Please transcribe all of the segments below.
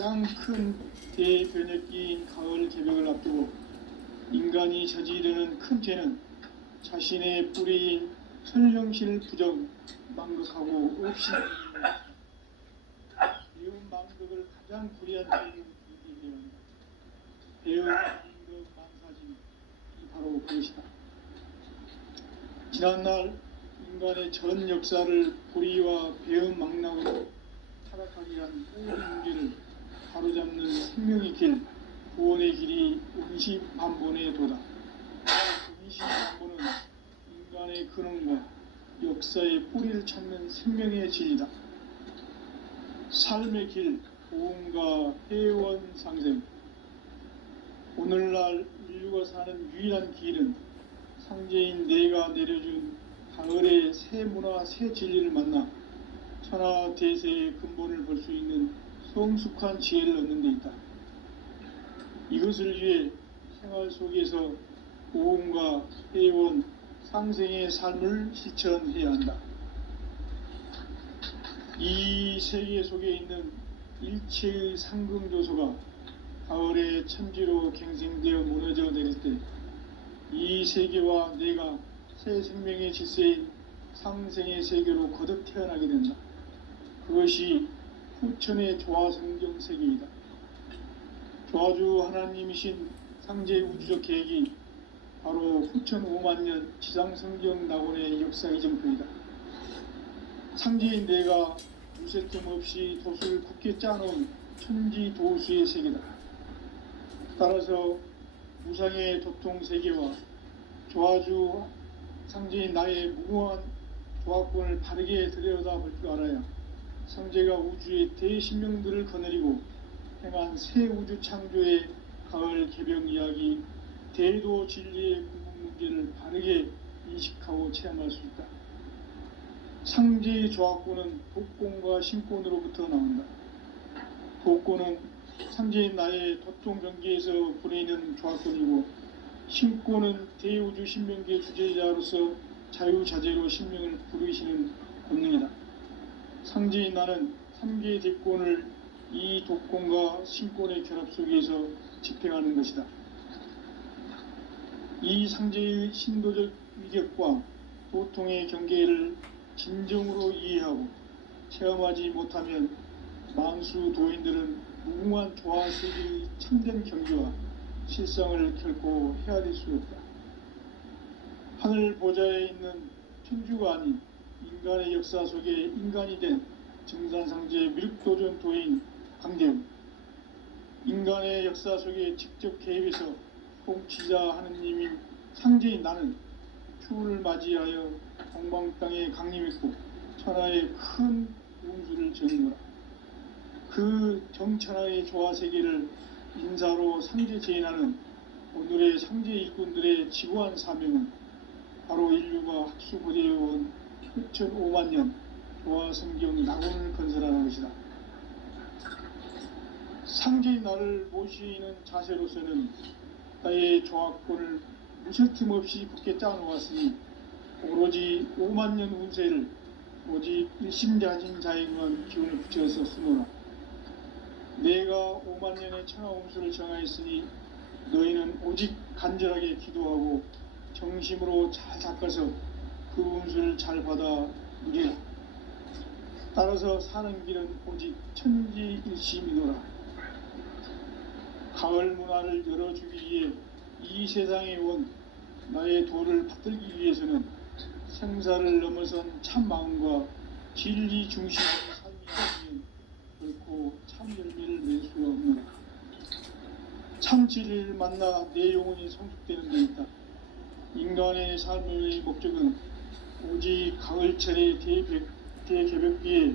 가장 큰 대변혁기인 가을 개벽을 앞두고 인간이 저지르는 큰 죄는 자신의 뿌리인 설령실 부정 망극하고 없이 배운 망극을 가장 불의한 죄로 얘기해야 합니다. 배운 망극 망사짐이 바로 그것이다. 지난날 인간의 전 역사를 불의와 배은 망락으로 타락하게 한 모든 문제를 바로잡는 생명의 길, 구원의 길이 운시반본의 도다. 운시반본은 인간의 근원과 역사의 뿌리를 찾는 생명의 진리다. 삶의 길, 보험과 회원 상생. 오늘날 인류가 사는 유일한 길은 상제인 내가 내려준 가을의 새 문화, 새 진리를 만나 천하 대세의 근본을 볼 수 있는 성숙한 지혜를 얻는 데 있다. 이것을 위해 생활 속에서 보험과 회원, 상생의 삶을 실천해야 한다. 이 세계 속에 있는 일체의 상긍조소가 가을의 천지로 갱생되어 무너져 내릴 때 이 세계와 내가 새 생명의 질서인 상생의 세계로 거듭 태어나게 된다. 그것이 후천의 조화성경 세계이다. 조화주 하나님이신 상제의 우주적 계획이 바로 후천 5만년 지상성경 낙원의 역사 이정표이다. 상제인 내가 무쇠 틈 없이 도수를 굳게 짜놓은 천지 도수의 세계다. 따라서 무상의 도통 세계와 조화주 상제인 나의 무궁한 조화권을 바르게 들여다볼 줄 알아야 상제가 우주의 대신명들을 거느리고 행한 새 우주 창조의 가을 개벽 이야기, 대도 진리의 구분 문제를 바르게 인식하고 체험할 수 있다. 상제의 조화권은 독권과 신권으로부터 나온다. 독권은 상제인 나의 도통 경계에서 부리는 조화권이고, 신권은 대우주 신명계 주제자로서 자유자재로 신명을 부르시는 권능이다. 상제인 나는 3개의 대권을 이 독권과 신권의 결합 속에서 집행하는 것이다. 이 상제의 신도적 위격과 도통의 경계를 진정으로 이해하고 체험하지 못하면 망수 도인들은 무궁한 조화세계의 참된 경지와 실상을 결코 헤아릴 수 없다. 하늘 보좌에 있는 천주가 아닌 인간의 역사 속에 인간이 된 증산상제의 미륵도전 도인 강대웅, 인간의 역사 속에 직접 개입해서 통치자 하느님인 상제인 나는 추운을 맞이하여 동방 땅에 강림했고 천하의 큰 운수를 정의노라. 그 정천하의 조화세계를 인사로 상제 제인하는 오늘의 상제 일꾼들의 지구한 사명은 바로 인류가 학수고대해온 후천 5만년 조화성경 낙원을 건설하는 것이다. 상제인 나를 모시는 자세로서는 나의 조화권을 무쇠 틈 없이 굳게 짜놓았으니 오로지 5만년 운세를 오직 일심자진 자에게만 기운을 붙여서 쓰노라. 내가 5만년의 천하 운수를 정하였으니 너희는 오직 간절하게 기도하고 정심으로 잘 닦아서 그 운수를 잘 받아 누리라. 따라서 사는 길은 오직 천지일심이노라. 가을 문화를 열어주기 위해 이 세상에 온 나의 도를 받들기 위해서는 생사를 넘어선 참 마음과 진리 중심의 삶이 아니면 결코 참 열매를 낼 수가 없노라. 참 진리를 만나 내 영혼이 성숙되는 데 있다. 인간의 삶의 목적은 오직 가을철의 대개벽기에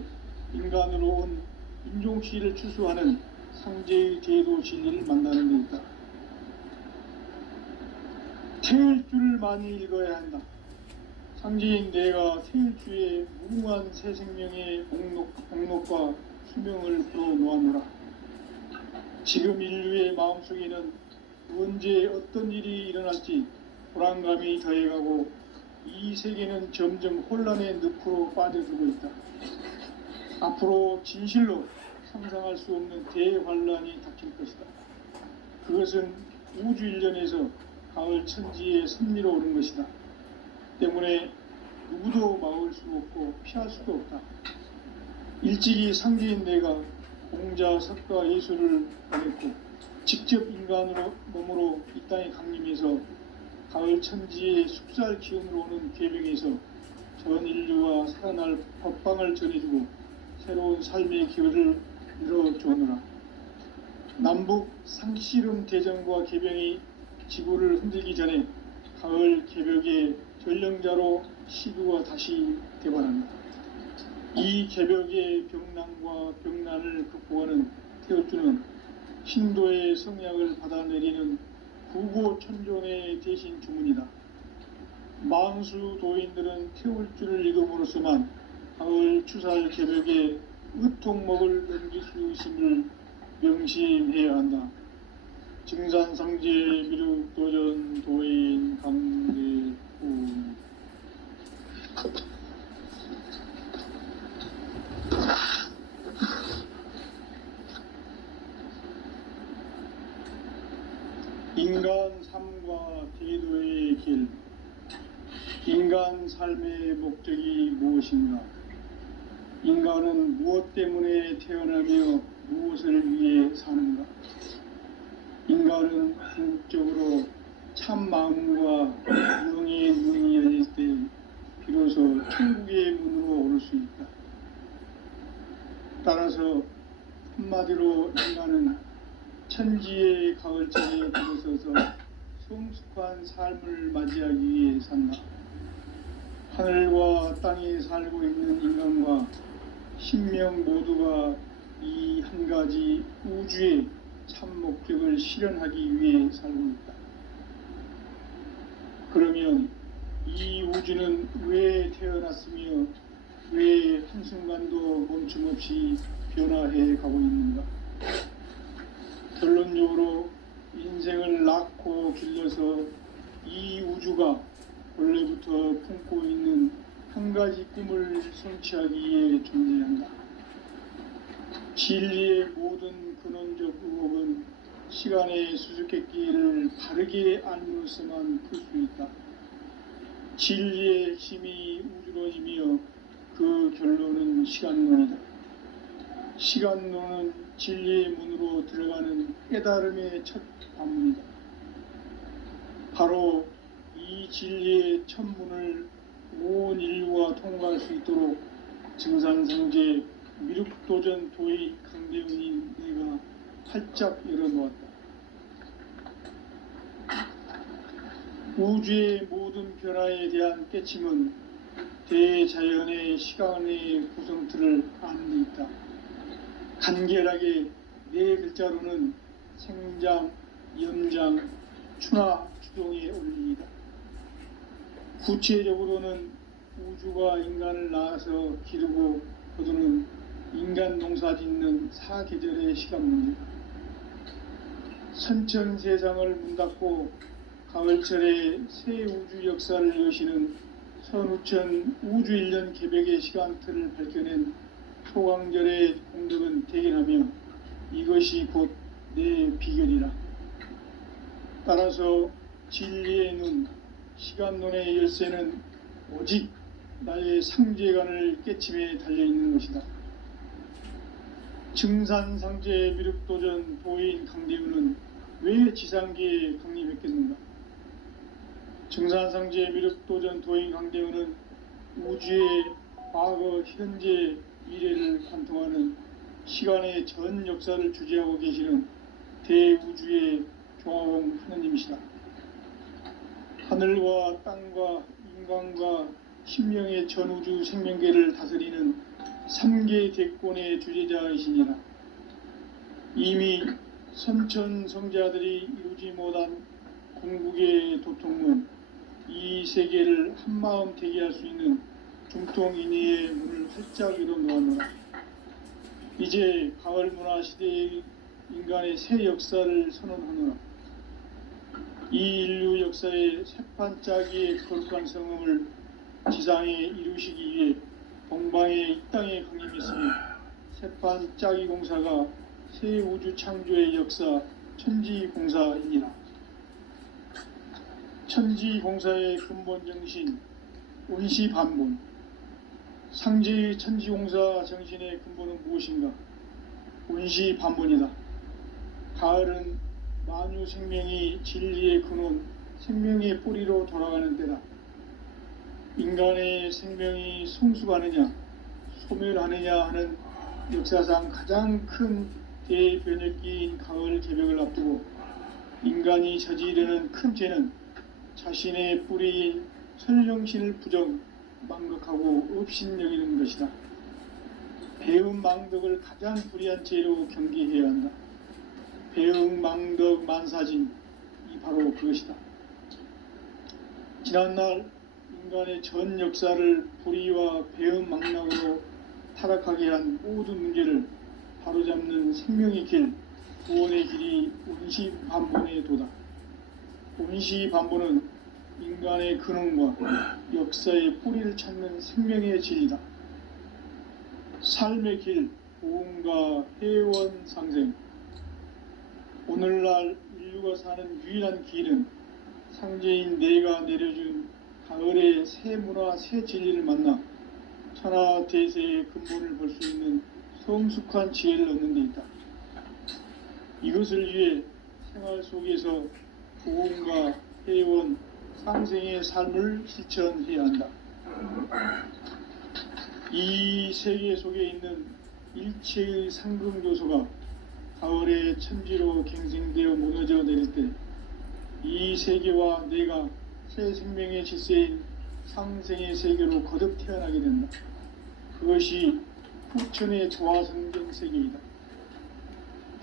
인간으로 온 인종시를 추수하는 상제의 대도 진리를 만나는 데 있다. 태일주를 많이 읽어야 한다. 상제인 내가 태일주의 무궁한 새 생명의 목록과 수명을 풀어놓아노라. 지금 인류의 마음속에는 언제 어떤 일이 일어날지 불안감이 더해가고 이 세계는 점점 혼란의 늪으로 빠져들고 있다. 앞으로 진실로 상상할 수 없는 대환란이 닥칠 것이다. 그것은 우주 일련에서 가을 천지의 섭리로 오는 것이다. 때문에 누구도 막을 수 없고 피할 수도 없다. 일찍이 상제인 내가 공자, 석가, 예수를 보냈고 직접 인간으로 몸으로 이 땅에 강림해서 가을 천지의 숙살 기운으로 오는 계명에서 전 인류와 살아날 법방을 전해주고 새로운 삶의 기회를 이뤄주오노라. 남북 상씨름 대전과 개병이 지구를 흔들기 전에 가을 개벽의 전령자로 시구가 다시 개발한다. 이 개벽의 병난과 병난을 극복하는 태울주는 신도의 성약을 받아내리는 구고천존의 대신 주문이다. 만수 도인들은 태울주를 읽음으로써만 가을 추살 개벽의 의통목을 넘길 수 있음을 명심해야 한다. 증산상제 미륵도전 도인 강대훈. 인간 삶과 대도의 길. 인간 삶의 목적이 무엇인가? 인간은 무엇 때문에 태어나며 무엇을 위해 사는가? 인간은 궁극적으로 참 마음과 영의 문이 열릴 때 비로소 천국의 문으로 오를 수 있다. 따라서 한마디로 인간은 천지의 가을철에 들어서서 성숙한 삶을 맞이하기 위해 산다. 하늘과 땅에 살고 있는 인간과 신명 모두가 이 한 가지 우주의 참 목적을 실현하기 위해 살고 있다. 그러면 이 우주는 왜 태어났으며 왜 한순간도 멈춤없이 변화해 가고 있는가? 결론적으로 인생을 낳고 길러서 이 우주가 원래부터 품고 있는 한 가지 꿈을 성취하기 위해 존재한다. 진리의 모든 근원적 의혹은 시간의 수수께끼를 바르게 알므로서만 풀 수 있다. 진리의 핵심이 우주론이며 그 결론은 시간론이다. 시간론은 진리의 문으로 들어가는 깨달음의 첫 관문이다. 바로 이 진리의 첫 문을 온 인류가 통과할 수 있도록 증산상제 미륵도전 도의 강대훈인 내가 활짝 열어놓았다. 우주의 모든 변화에 대한 깨침은 대자연의 시간의 구성틀을 아는 데 있다. 간결하게 네 글자로는 생장, 연장, 추나 추동의 원리이다. 구체적으로는 우주가 인간을 낳아서 기르고 거두는 인간 농사 짓는 사계절의 시간 문제다. 선천 세상을 문 닫고 가을철에 새 우주 역사를 여시는 선우천 우주일년 개벽의 시간틀을 밝혀낸 소강절의 공덕은 대견하며 이것이 곧 내 비결이라. 따라서 진리의 눈, 시간론의 열쇠는 오직 나의 상제관을 깨침에 달려있는 것이다. 증산상제 미륵도전 도인 강대훈은 왜 지상계에 강림했겠는가? 증산상제 미륵도전 도인 강대훈은 우주의 과거, 현재, 미래를 관통하는 시간의 전 역사를 주재하고 계시는 대우주의 종합원 하느님이시다. 하늘과 땅과 인간과 신명의 전우주 생명계를 다스리는 3계 대권의 주재자이시니라. 이미 선천성자들이 이루지 못한 궁극의 도통문, 이 세계를 한마음 되게 할 수 있는 중통인의의 문을 활짝 열어놓았노라. 이제 가을 문화 시대의 인간의 새 역사를 선언하노라. 이 인류 역사의 새판짜기의 거룩한 성음을 지상에 이루시기 위해 동방의 이 땅에 강림했으며 세판 짜기 공사가 새 우주 창조의 역사 천지공사이니라. 천지공사의 근본 정신 원시반본. 상제의 천지공사 정신의 근본은 무엇인가? 원시반본이다. 가을은 만유 생명이 진리의 근원, 생명의 뿌리로 돌아가는 때다. 인간의 생명이 성숙하느냐 소멸하느냐 하는 역사상 가장 큰 대변혁기인 가을 개벽을 앞두고 인간이 저지르는 큰 죄는 자신의 뿌리인 설령신을 부정, 망각하고 업신여기는 것이다. 배음 망덕을 가장 불의한 죄로 경계해야 한다. 배음 망덕 만사진, 이 바로 그것이다. 지난날 인간의 전 역사를 불의와 배음 망락으로 타락하게 한 모든 문제를 바로잡는 생명의 길, 구원의 길이 원시반본의 도다. 원시반본은 인간의 근원과 역사의 뿌리를 찾는 생명의 진리다. 삶의 길, 보험과 회원 상생. 오늘날 인류가 사는 유일한 길은 상제인 내가 내려준 가을의 새 문화, 새 진리를 만나 천하 대세의 근본을 볼 수 있는 성숙한 지혜를 얻는 데 있다. 이것을 위해 생활 속에서 보험과 회원, 상생의 삶을 실천해야 한다. 이 세계 속에 있는 일체의 상금 요소가 가을의 천지로 갱생되어 무너져 내릴 때 이 세계와 내가 새 생명의 질서인 상생의 세계로 거듭 태어나게 된다. 그것이 후천의 조화성경 세계이다.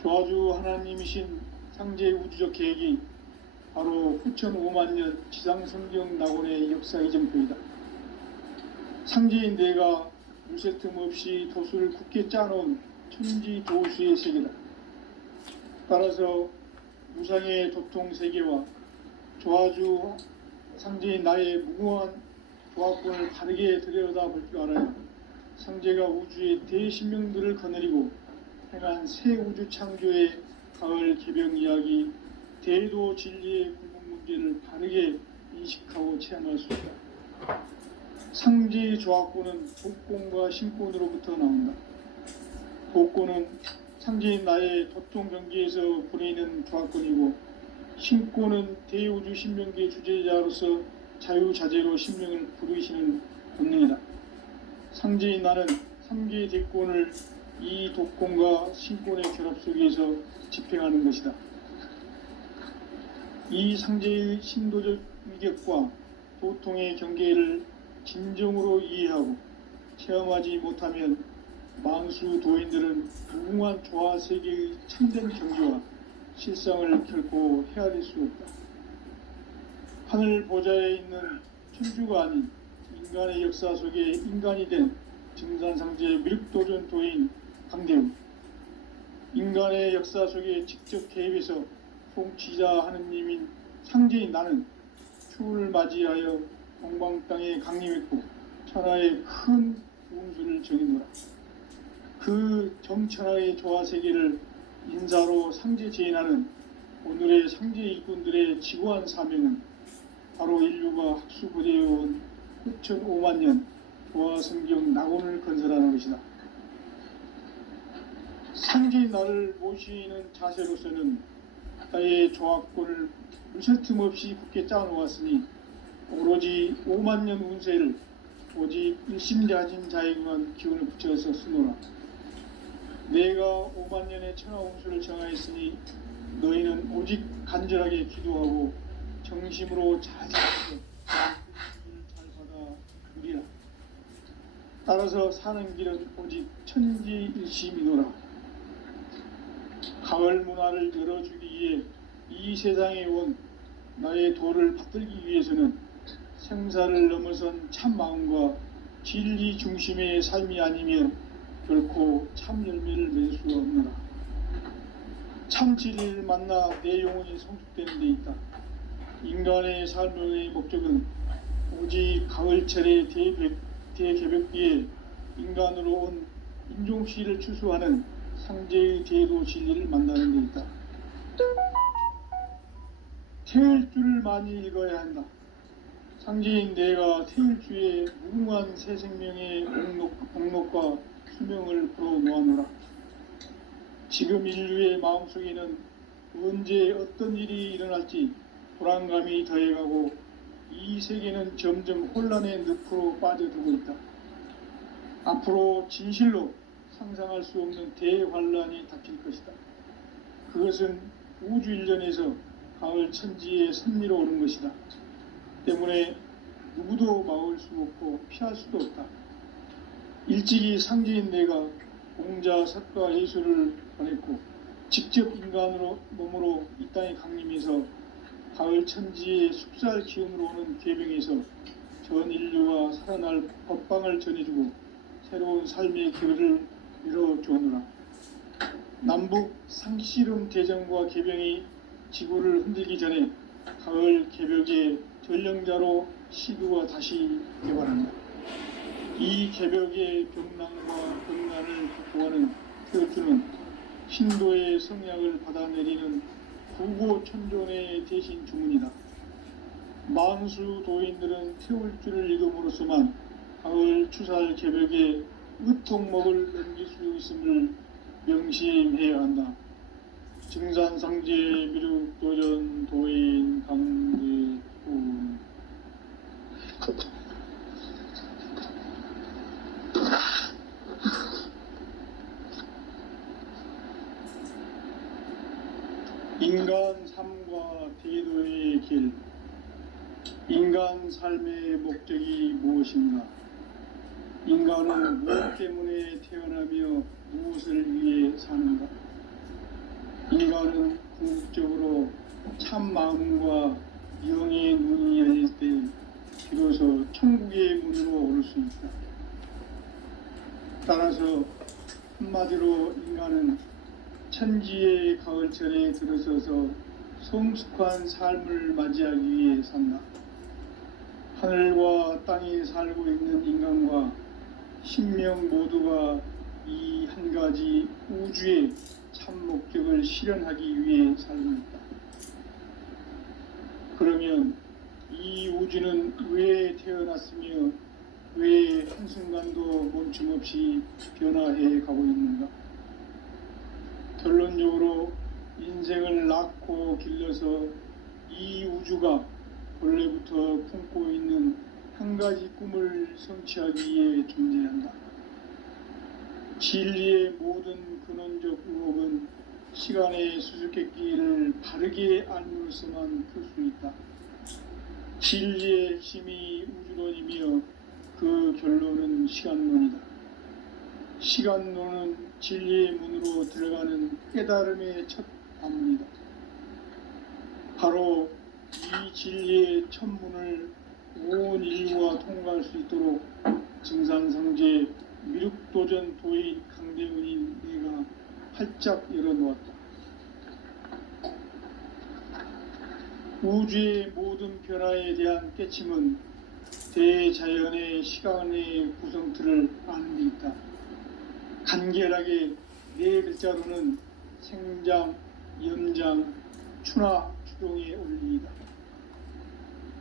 조화주 하나님이신 상제의 우주적 계획이 바로 후천 5만년 지상성경 낙원의 역사의 점표이다. 상제인 내가 물새 틈 없이 도수를 굳게 짜놓은 천지 도수의 세계다. 따라서 무상의 도통 세계와 조화주 상제인 나의 무궁한 조합권을 바르게 들여다볼 줄 알아야 상제가 우주의 대신명들을 거느리고 행한 새 우주 창조의 가을 개벽 이야기, 대도 진리의 궁극 문제를 바르게 인식하고 체험할 수 있다. 상제의 조합권은 복권과 신권으로부터 나온다. 복권은 상제인 나의 도통 경계에서 부리는 조합권이고, 신권은 대우주 신명기의 주제자로서 자유자재로 신명을 부르시는 본능이다. 상제인 나는 3개의 대권을 이 독권과 신권의 결합 속에서 집행하는 것이다. 이 상제의 신도적 위격과 도통의 경계를 진정으로 이해하고 체험하지 못하면 만수 도인들은 무궁한 조화 세계의 참된 경지와 실상을 결코 헤아릴 수 없다. 하늘 보좌에 있는 천주가 아닌 인간의 역사 속에 인간이 된 증산상제의 밀도전 도인 강대웅, 인간의 역사 속에 직접 개입해서 통치자 하느님인 상제인 나는 추운을 맞이하여 동방 땅에 강림했고 천하의 큰 운수를 정해놓으라. 그 정천하의 조화 세계를 인사로 상제 제인하는 오늘의 상제 일꾼들의 지고한 사명은 바로 인류가 학수고대해온 후천 5만년 조화성경 낙원을 건설하는 것이다. 상제인 나를 모시는 자세로서는 나의 조합권을 물새틈 없이 굳게 짜놓았으니 오로지 5만년 운세를 오직 일심자진 자에게만 기운을 붙여서 쓰노라. 내가 5만년의 천하 운수를 정하였으니 너희는 오직 간절하게 기도하고 정심으로 잘 살아서 잘 받아 누리라. 따라서 사는 길은 오직 천지일심이노라. 가을 문화를 열어주기 위해 이 세상에 온 나의 도를 받들기 위해서는 생사를 넘어선 참 마음과 진리 중심의 삶이 아니면 결코 참 열매를 맺을 수가 없노라. 참 진리를 만나 내 영혼이 성숙되는 데 있다. 인간의 삶의 목적은 오직 가을철의 대개벽기에 인간으로 온 인종시를 추수하는 상제의 제도 진리를 만나는 데 있다. 태일주를 많이 읽어야 한다. 상제인 내가 태일주의 무궁한 새 생명의 공록과 수명을 불어놓아노라. 지금 인류의 마음속에는 언제 어떤 일이 일어날지 불안감이 더해가고 이 세계는 점점 혼란의 늪으로 빠져들고 있다. 앞으로 진실로 상상할 수 없는 대환란이 닥칠 것이다. 그것은 우주 일련에서 가을 천지의 섭리로 오는 것이다. 때문에 누구도 막을 수 없고 피할 수도 없다. 일찍이 상제인 내가 공자, 석가, 예수를 보냈고 직접 인간으로 몸으로 이 땅에 강림해서 가을 천지의 숲살 기운으로 오는 계병에서 전 인류가 살아날 법방을 전해주고 새로운 삶의 길을 열어주오노라. 남북 상씨름 대전과 계병이 지구를 흔들기 전에 가을 개벽의 전령자로 시드가 다시 개발한다. 이 개벽의 병난과 병난을 극복하는 태울주는 신도의 성약을 받아내리는 구고천존의 대신 주문이다. 만수 도인들은 태울주를 읽음으로써만 가을 추살 개벽의 의통목을 넘길 수 있음을 명심해야 한다. 증산상제 미륵도전 도인 강대훈. 인간 삶과 대도의 길. 인간 삶의 목적이 무엇인가? 인간은 무엇 때문에 태어나며 무엇을 위해 사는가? 인간은 궁극적으로 참 마음과 영의 눈이 열릴 때 비로소 천국의 문으로 오를 수 있다. 따라서 한마디로 인간은 천지의 가을철에 들어서서 성숙한 삶을 맞이하기 위해 산다. 하늘과 땅에 살고 있는 인간과 신명 모두가 이 한 가지 우주의 참 목적을 실현하기 위해 살고 있다. 그러면 이 우주는 왜 태어났으며 왜 한순간도 멈춤없이 변화해 가고 있는가? 결론적으로 인생을 낳고 길러서 이 우주가 본래부터 품고 있는 한 가지 꿈을 성취하기 위해 존재한다. 진리의 모든 근원적 의혹은 시간의 수수께끼를 바르게 알므로서만 풀 수 있다. 진리의 핵심이 우주론이며 그 결론은 시간론이다. 시간론은 진리의 문으로 들어가는 깨달음의 첫 관문이다. 바로 이 진리의 첫 문을 온 인류가 통과할 수 있도록 증산상제 미륵도전 도인 강대훈인 내가 활짝 열어놓았다. 우주의 모든 변화에 대한 깨침은 대자연의 시간의 구성틀을 아는 데 있다. 간결하게 네 글자로는 생장, 염장, 추나 추동의 원리이다.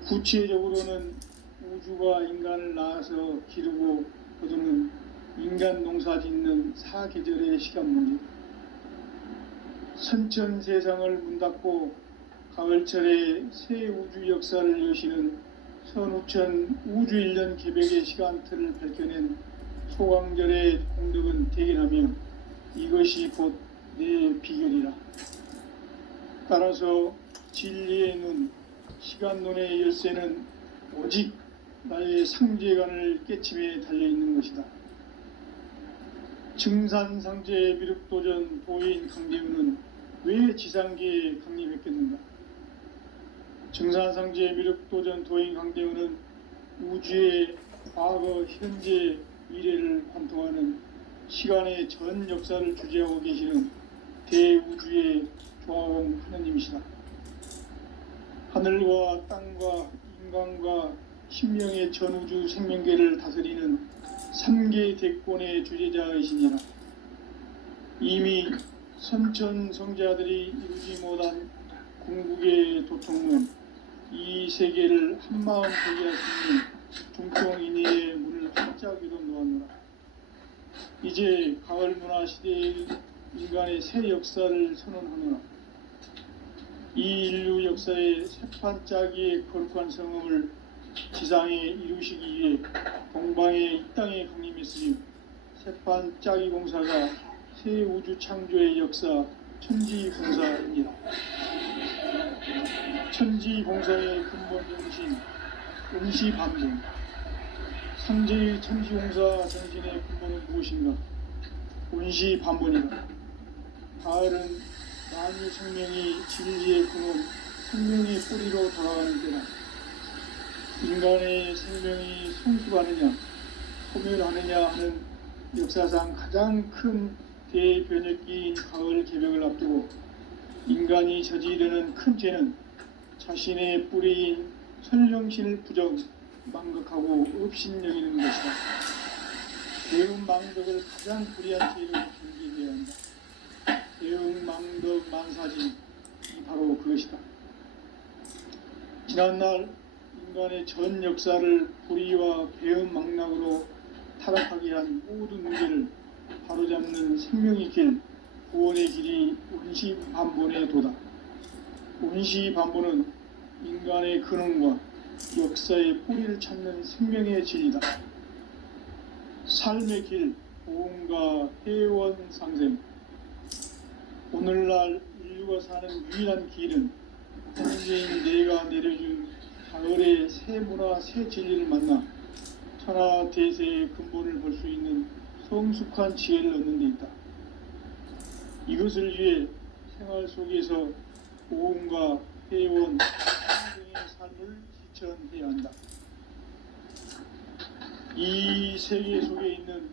구체적으로는 우주가 인간을 낳아서 기르고 거두는 인간 농사 짓는 사계절의 시간문이다. 선천 세상을 문 닫고 가을철에 새 우주 역사를 여시는 선우천 우주일년 개벽의 시간틀을 밝혀낸 소강절의 공덕은 대견하며 이것이 곧 내 비결이라. 따라서 진리의 눈, 시간론의 열쇠는 오직 나의 상제관을 깨침에 달려있는 것이다. 증산상제 미륵도전 도인 강대훈은 왜 지상계에 강림했겠는가? 증산상제 미륵도전 도인 강대훈은 우주의 과거, 현재, 미래를 관통하는 시간의 전 역사를 주재하고 계시는 대우주의 조화원 하느님이시다. 하늘과 땅과 인간과 신명의 전우주 생명계를 다스리는 삼계 대권의 주제자이시니라. 이미 선천성자들이 이루지 못한 궁극의 도통은 이 세계를 한마음 되게 하시니 중통인의의 문을 활짝 열어 놓았노라. 이제 가을 문화 시대의 인간의 새 역사를 선언하노라. 이 인류 역사의 새판짜기의 거룩한 성음을 지상에 이루시기 위해 동방의 이 땅에 강림했으며 새판짜기 공사가 새 우주 창조의 역사 천지봉사입니다. 천지봉사의 근본 정신 응시반본. 상제의 천지봉사 정신의 근본은 무엇인가? 운시반본이다. 가을은 만유 생명이 진리의 근원, 생명의 뿌리로 돌아가는 때다. 인간의 생명이 성숙하느냐, 소멸하느냐 하는 역사상 가장 큰 대변혁기인 가을 개벽을 앞두고 인간이 저지르는 큰 죄는 자신의 뿌리인 선령신을 부정, 망각하고 업신여기는 것이다. 대응망덕을 가장 불의한 죄로 경계해야 한다. 대응망덕 만사지 바로 그것이다. 지난날 인간의 전 역사를 불의와 배은망락으로 타락하게 한 모든 문제를 바로잡는 생명의 길, 구원의 길이 운시반본의 도다. 운시반본은 인간의 근원과 역사의 뿌리를 찾는 생명의 진리다. 삶의 길, 보험과 회원 상생. 오늘날 인류가 사는 유일한 길은 현재인 내가 내려준 가을의 새 문화, 새 진리를 만나 천하 대세의 근본을 볼 수 있는 성숙한 지혜를 얻는 데 있다. 이것을 위해 생활 속에서 보험과 회원, 상생의 삶을 실천해야 한다. 이 세계 속에 있는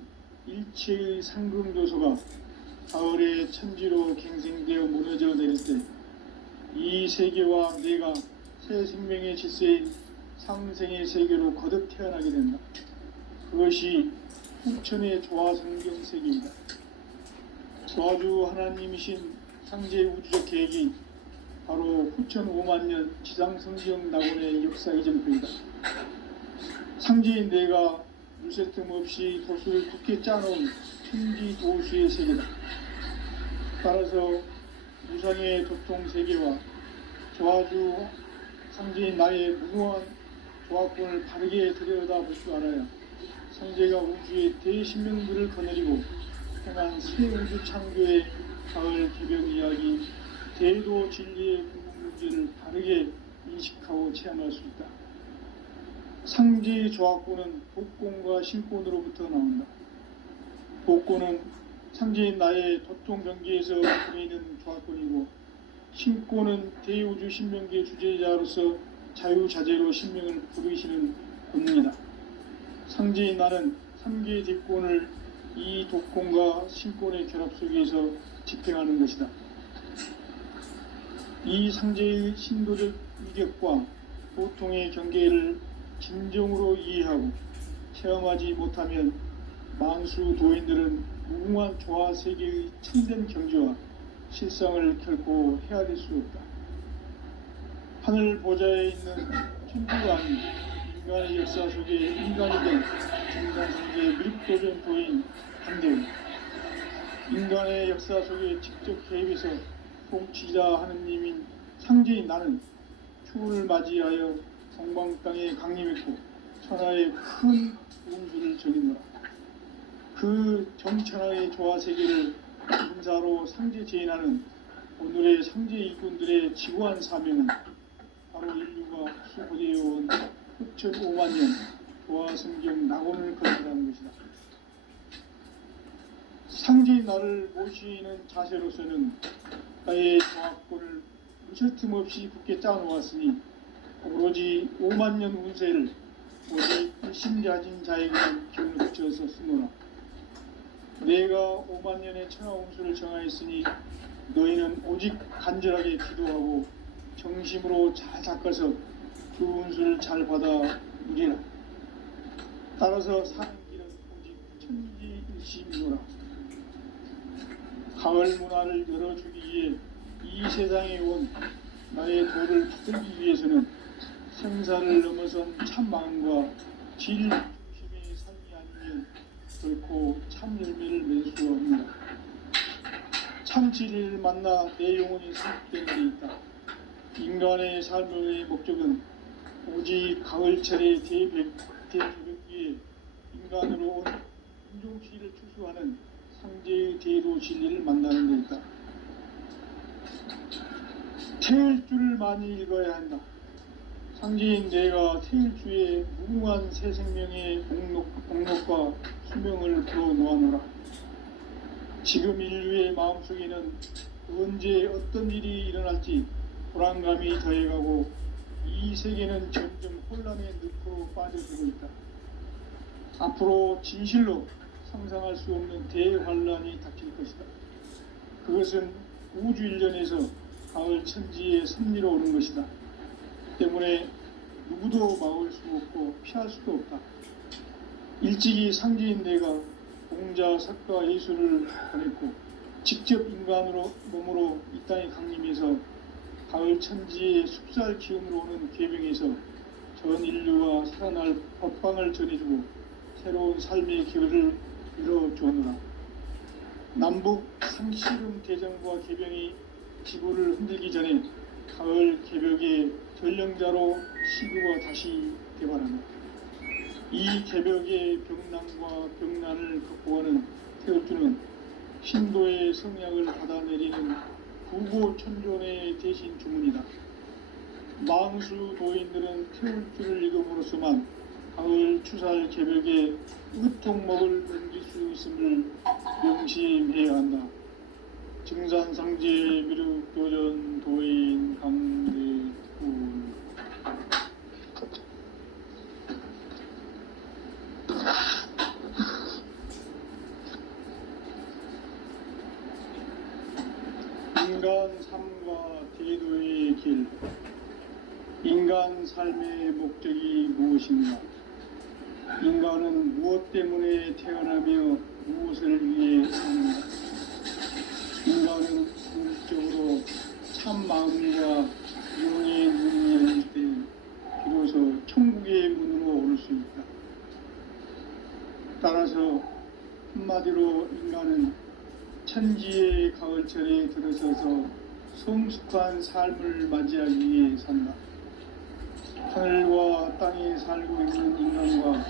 일체의 상금 요소가 가을의 천지로 갱생되어 무너져 내릴 때 이 세계와 내가 새 생명의 질서인 상생의 세계로 거듭 태어나게 된다. 그것이 후천의 조화성경 세계이다. 조화주 하나님이신 상제 우주적 계획이 바로 후천 5만년 지상성경 낙원의 역사 이전표이다. 상제인 내가 물새 틈 없이 도수를 굳게 짜놓은 천지 도수의 세계다. 따라서 무상의 도통 세계와 조화주 상제인 나의 무궁한 조화권을 바르게 들여다볼 줄 알아야 상제가 우주의 대신명들을 거느리고 행한 새 우주 창조의 가을 개벽 이야기, 대도 진리의 궁극 문제를 바르게 인식하고 체험할 수 있다. 상제의 조화권은 복권과 신권으로부터 나온다. 복권은 상제인 나의 도통 경계에서 보이는 조화권이고, 신권은 대우주 신명계 주제자로서 자유자재로 신명을 부르시는 권능이다. 상제인 나는 3개의 뒷권을 이 독권과 신권의 결합 속에서 집행하는 것이다. 이 상제의 신도적 위격과 보통의 경계를 진정으로 이해하고 체험하지 못하면 만수 도인들은 무궁한 조화 세계의 참된 경지와 실상을 결코 헤아릴 수 없다. 하늘 보좌에 있는 천주가 아닌 인간의 역사 속에 인간이 된 중간성계의 밀도전 도인 한대우, 인간의 역사 속에 직접 개입해서 통치자 하느님인 상제인 나는 추운을 맞이하여 동방 땅에 강림했고 천하의 큰 운수를 적이노라. 그 정천하의 조화 세계를 인사로 상제 제인하는 오늘의 상제 일꾼들의 지구한 사명은 바로 인류가 수고되어온 후천 5만년 조화 성경 낙원을 건설하는 것이다. 상제인 나를 모시는 자세로서는 나의 조화권을 무실 틈 없이 굳게 짜놓았으니 오로지 5만년 운세를 오직 일심자진 자에게만 기운을 붙여서 쓰노라. 내가 5만년의 천하 운수를 정하였으니 너희는 오직 간절하게 기도하고 정심으로 잘 닦아서 그 운수를 잘 받아 누리라. 따라서 사는 길은 오직 일심이노라. 가을 문화를 열어주기 위해 이 세상에 온 나의 도를 붙들기 위해서는 생사를 넘어선 참 마음과 질 중심의 삶이 아니면 결코 참 열매를 맺을 수 없느라. 참 진리를 만나 내 영혼이 승복되는 데 있다. 인간의 삶의 목적은 오직 가을철의 대개벽기에 인간으로 온 인종시를 추수하는 상제의 대도 진리를 만나는 데 있다. 태일주를 많이 읽어야 한다. 상제인 내가 태일주의 무궁한 새 생명의 공력과 수명을 풀어놓아노라. 지금 인류의 마음속에는 언제 어떤 일이 일어날지 불안감이 더해가고 이 세계는 점점 혼란의 늪으로 빠져들고 있다. 앞으로 진실로 상상할 수 없는 대환란이 닥칠 것이다. 그것은 우주 일련에서 가을 천지의 섭리로 오는 것이다. 때문에 누구도 막을 수 없고 피할 수도 없다. 일찍이 상제인 내가 공자, 석가, 예수를 보냈고 직접 인간으로 몸으로 이 땅에 강림해서 가을 천지의 숲살 기운으로 오는 계명에서 전 인류가 살아날 법방을 전해주고 새로운 삶의 기회를 이뤄주었노라. 남북 상씨름 대전과 개병이 지구를 흔들기 전에 가을 개벽의 전령자로 시구가 다시 대발한다. 이 개벽의 병난과 병난을 극복하는 태울주는 신도의 성약을 받아내리는 구고천존의 대신 주문이다. 망수 도인들은 태울주를 읽음으로써만 가을 추살 개벽의 으통목을 넘길 수 있음을 명심해야 한다. 증산상제 미륵도전 도인 강대군. 인간 삶과 대도의 길. 인간 삶의 목적이 무엇인가? 인간은 무엇 때문에 태어나며 무엇을 위해 사는가? 인간은 궁극적으로 참 마음과 영의 눈이 열릴 때 비로소 천국의 문으로 오를 수 있다. 따라서 한마디로 인간은 천지의 가을철에 들어서서 성숙한 삶을 맞이하기 위해 산다. 하늘과 땅에 살고 있는 인간과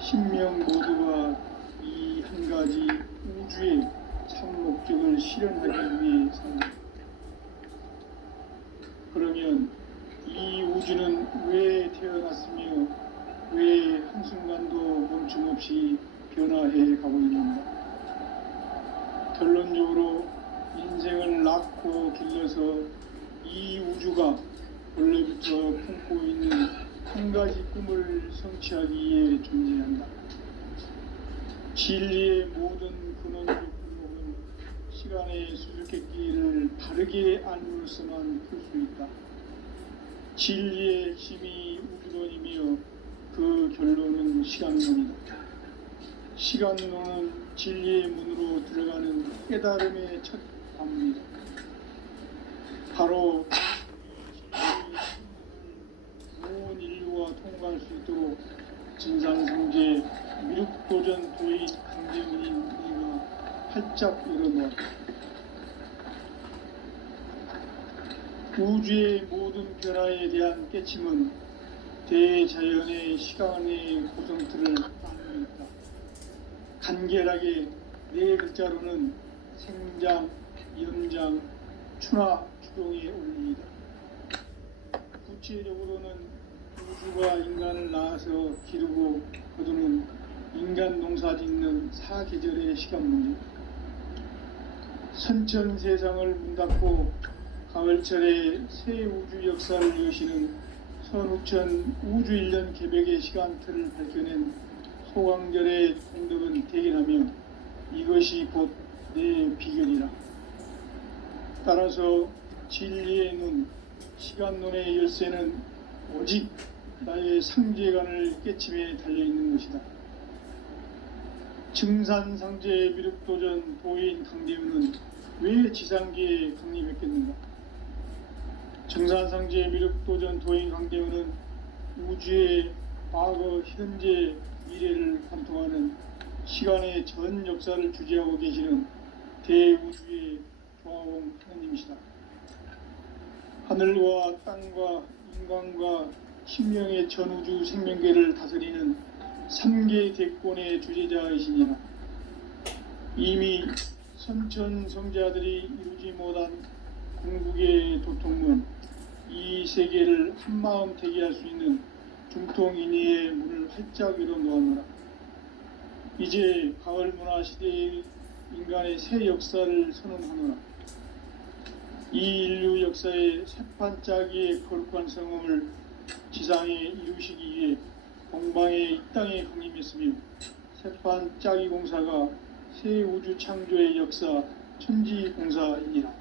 신명 모두가 이 한 가지 우주의 참 목적을 실현하기 위해 산다. 그러면 이 우주는 왜 태어났으며 왜 한순간도 멈춤없이 변화해 가고 있는가? 결론적으로 인생을 낳고 길러서 이 우주가 원래부터 품고 있는 한 가지 꿈을 성취하기 위해 존재한다. 진리의 모든 근원적 근원은 시간의 수수께끼를 바르게 알므로서만 풀 수 있다. 진리의 핵심이 우주론이며 그 결론은 시간론이다. 시간론은 진리의 문으로 들어가는 깨달음의 첫 관문이다. 바로 온 인류가 통과할 수 있도록 진상상제 미륵도전 도의 강제문인 우리가 활짝 열어놓았다. 우주의 모든 변화에 대한 깨침은 대자연의 시간의 고정틀을 따르고 있다. 간결하게 네 글자로는 생장, 연장, 추나 추동의 원리이다. 구체적으로는 우주가 인간을 낳아서 기르고 거두는 인간 농사 짓는 사계절의 시간 문제. 선천 세상을 문 닫고 가을철에 새 우주 역사를 여시는 선우천 우주 일년 개벽의 시간틀을 밝혀낸 소강절의 공덕은 대견하며 이것이 곧 내 비결이라. 따라서 진리의 눈, 시간론의 열쇠는 오직 나의 상제관을 깨침에 달려있는 것이다. 증산상제 미륵도전 도인 강대우는 왜 지상계에 강림했겠는가? 증산상제 미륵도전 도인 강대우는 우주의 과거, 현재, 미래를 관통하는 시간의 전 역사를 주재하고 계시는 대우주의 조화공 하느님이시다. 하늘과 땅과 인간과 신명의 전우주 생명계를 다스리는 3개 대권의 주재자이시니라. 이미 선천성자들이 이루지 못한 궁극의 도통문, 이 세계를 한마음 되게 할 수 있는 중통인의의 문을 활짝 열어놓았노라. 이제 가을 문화 시대의 인간의 새 역사를 선언하노라. 이 인류 역사의 새판짜기의 거룩한 성음을 지상에 이루시기 위해 동방의 이 땅에 강림했으며, 새판짜기 공사가 새 우주 창조의 역사 천지공사이니라.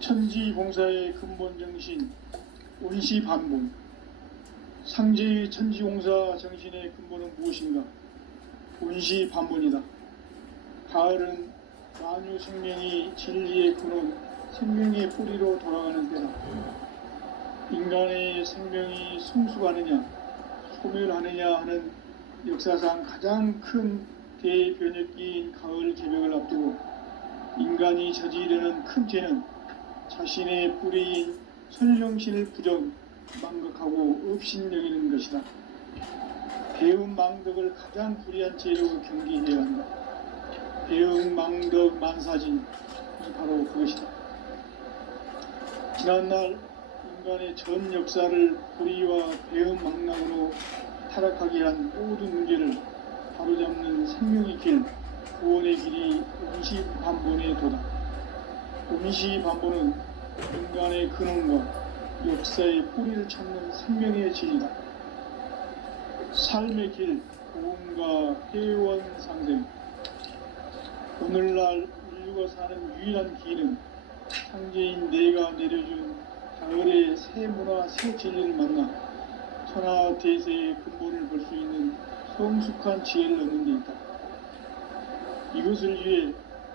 천지공사의 근본 정신 온시반본, 상제의 천지공사 정신의 근본은 무엇인가? 온시반본이다. 가을은 만유 생명이 진리의 근원, 생명의 뿌리로 돌아가는 때다. 인간의 생명이 성숙하느냐 소멸하느냐 하는 역사상 가장 큰 대변혁기인 가을 개벽을 앞두고 인간이 저지르는 큰 죄는 자신의 뿌리인 선령신을 망각하고 업신여기는 것이다. 배은망덕을 가장 불의한 죄로 경계해야 한다. 배은망덕 만사진이 바로 그것이다. 지난날 인간의 전 역사를 불의와 배은망락으로 타락하게 한 모든 문제를 바로잡는 생명의 길, 구원의 길이 온시반본의 도다. 온시반본은 인간의 근원과 역사의 뿌리를 찾는 생명의 진리다. 삶의 길, 고음과 회원상생. 오늘날 인류가 사는 유일한 길은 창제인 내가 내려준 가을의 새 문화, 새 진리를 만나 천하대세의 근본을 볼 수 있는 성숙한 지혜를 얻는 데 있다. 이것을 위해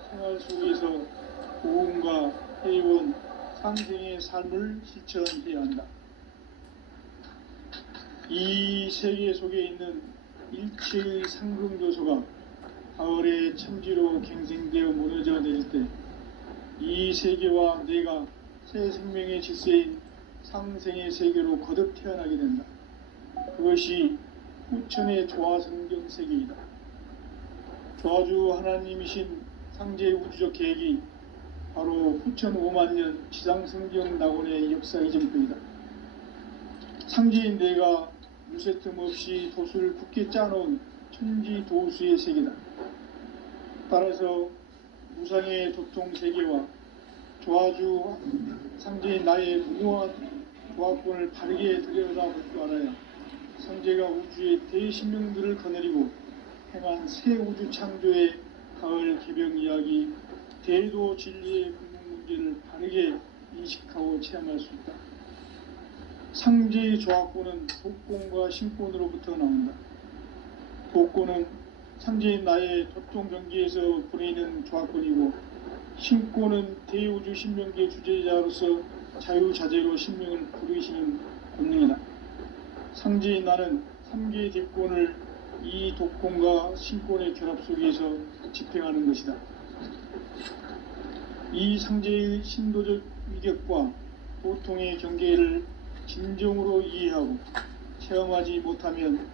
생활 속에서 고음과 회원, 상생의 삶을 실천해야 한다. 이 세계 속에 있는 일체의 상승조소가 가을의 천지로 갱생되어 무너져 내릴 때 이 세계와 내가 새 생명의 질서인 상생의 세계로 거듭 태어나게 된다. 그것이 후천의 조화성경 세계이다. 조화주 하나님이신 상제의 우주적 계획이 바로 후천 5만년 지상성경 낙원의 역사 이전표이다. 상제인 내가 유세틈 없이 도수를 굳게 짜놓은 천지도수의 세계다. 따라서 무상의 도통 세계와 조화주 상제인 나의 무궁한 조화권을 바르게 들여다볼 줄 알아야 상제가 우주의 대신명들을 거느리고 행한 새 우주 창조의 가을 개벽 이야기, 대도 진리의 근본 문제를 바르게 인식하고 체험할 수 있다. 상제의 조화권은 도권과 신권으로부터 나온다. 도권은 상제인 나의 도통 경계에서 보내는 조화권이고, 신권은 대우주 신명계 주제자로서 자유자재로 신명을 부르시는 권능이다. 상제인 나는 3개의 대권을 이 도권과 신권의 결합 속에서 집행하는 것이다. 이 상제의 신도적 위격과 도통의 경계를 진정으로 이해하고 체험하지 못하면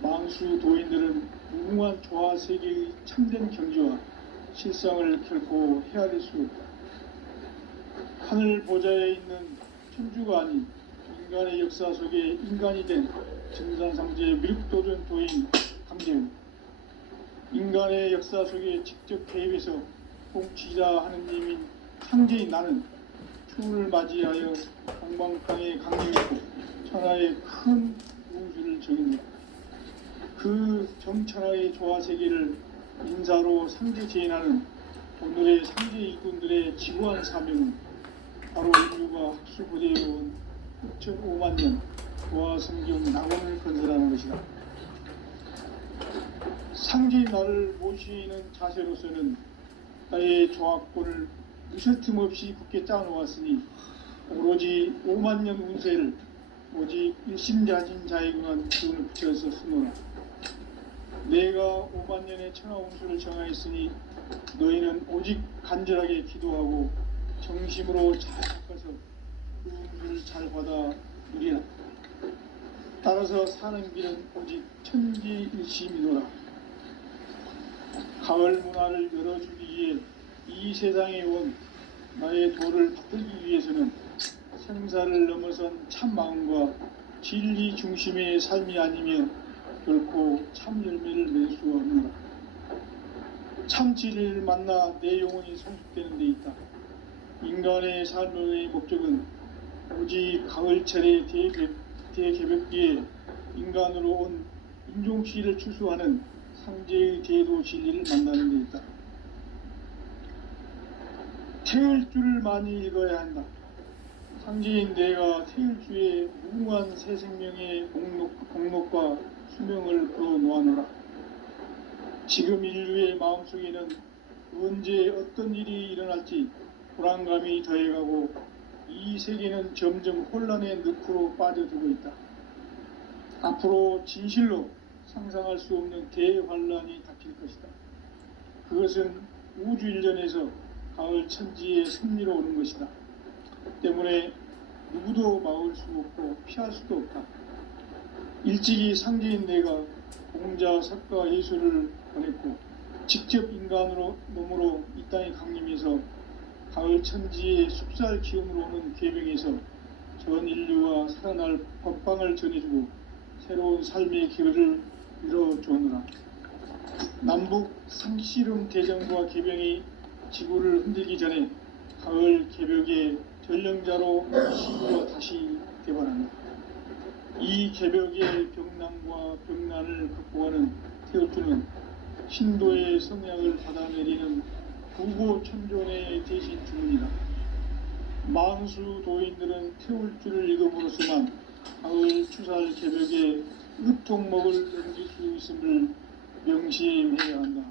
망수 도인들은 무궁한 조화 세계의 참된 경지와 실상을 결코 헤아릴 수 없다. 하늘 보좌에 있는 천주가 아닌 인간의 역사 속에 인간이 된 증산상제 미륵도전 도인 강대우, 인간의 역사 속에 직접 개입해서 통치자 하느님인 상제인 나는 추운을 맞이하여 동방땅에 강림했고 천하의 큰 우주를 정인다. 그 정천하의 조화세계를 인사로 상제 재인하는 오늘의 상제 일꾼들의 지구한 사명은 바로 인류가 학수고대해온 6,5만 년 조화성경 낙원을 건설하는 것이다. 상주의 나를 모시는 자세로서는 나의 조합권을 무쇠틈 없이 굳게 짜놓았으니 오로지 5만년 운세를 오직 일심자진 자에게만 기운을 붙여서 쓰노라. 내가 5만년의 천하운수를 정하였으니 너희는 오직 간절하게 기도하고 정심으로 잘 닦아서 그 운수를 잘 받아 누리라. 따라서 사는 길은 오직 천지일심이노라. 가을 문화를 열어주기 위해 이 세상에 온 나의 도를 받들기 위해서는 생사를 넘어선 참 마음과 진리 중심의 삶이 아니면 결코 참 열매를 맺을 수 없노라. 참 진리를 만나 내 영혼이 성숙되는 데 있다. 인간의 삶의 목적은 오직 가을철의 대개벽기에 인간으로 온 인종시를 추수하는 상제의 대도 진리를 만나는 데 있다. 태을 줄을 많이 읽어야 한다. 상제인 내가 태을주의 무궁한 새 생명의 공목과 수명을 풀어놓아노라. 지금 인류의 마음속에는 언제 어떤 일이 일어날지 불안감이 더해가고 이 세계는 점점 혼란의 늪으로 빠져들고 있다. 앞으로 진실로 상상할 수 없는 대환란이 닥칠 것이다. 그것은 우주 일전에서 가을 천지의 섭리로 오는 것이다. 때문에 누구도 막을 수 없고 피할 수도 없다. 일찍이 상제인 내가 공자, 석가, 예수를 보냈고 직접 인간으로 몸으로 이 땅에 강림해서 가을 천지의 숲살 기운으로 오는 계명에서 전 인류와 살아날 법방을 전해주고 새로운 삶의 길을 이뤄주느라. 남북 상씨름 대전과 계병이 지구를 흔들기 전에 가을 개벽의 전령자로 시구가 다시 개발한다. 이 개벽의 병난과 병난을 극복하는 태울주는 신도의 성향을 받아내리는 구고천존의 대신 주문이다. 만수 도인들은 태울주를 읽음으로써만 가을 추살 개벽의 으통목을 넘길 수 있음을 명심해야 한다.